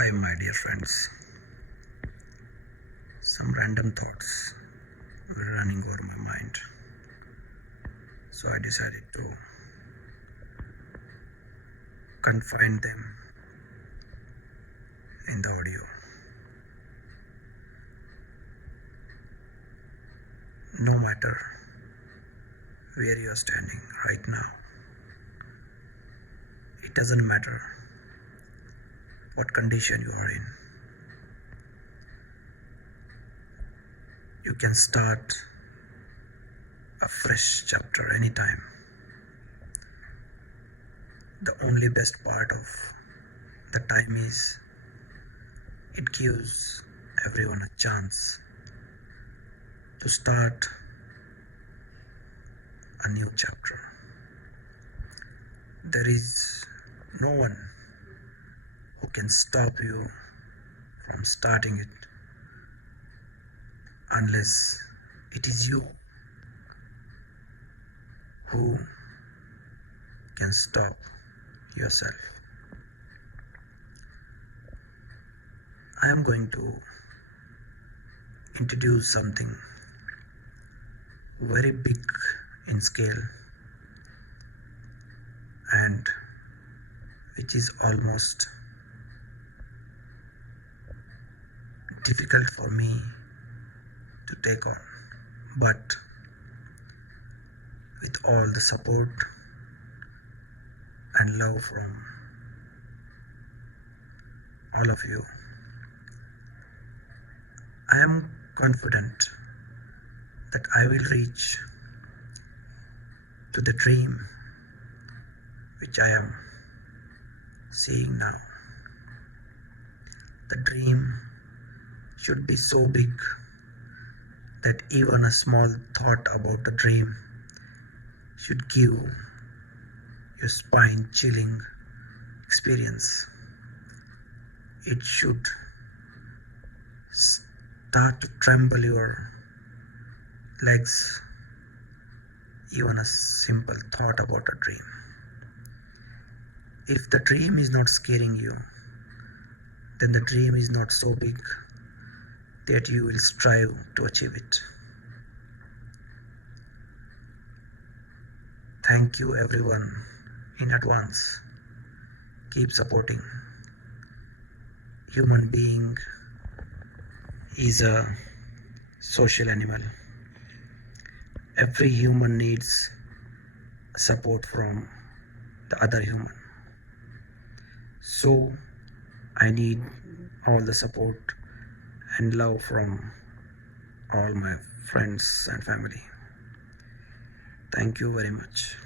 Hi, my dear friends. Some random thoughts were running over my mind, so I decided to confine them in the audio. No matter where you are standing right now, it doesn't matter what condition you are in. You can start a fresh chapter anytime. The only best part of the time is it gives everyone a chance to start a new chapter. There is no one who can stop you from starting it unless it is you who can stop yourself. I am going to introduce something very big in scale and which is almost difficult for me to take on, but with all the support and love from all of you, I am confident that I will reach to the dream which I am seeing now. The dream should be so big that even a small thought about the dream should give your spine chilling experience. It should start to tremble your legs, even a simple thought about a dream. If the dream is not scaring you, then the dream is not so big that you will strive to achieve it. Thank you everyone in advance. Keep supporting. Human being is a social animal. Every human needs support from the other human. So I need all the support and love from all my friends and family. Thank you very much.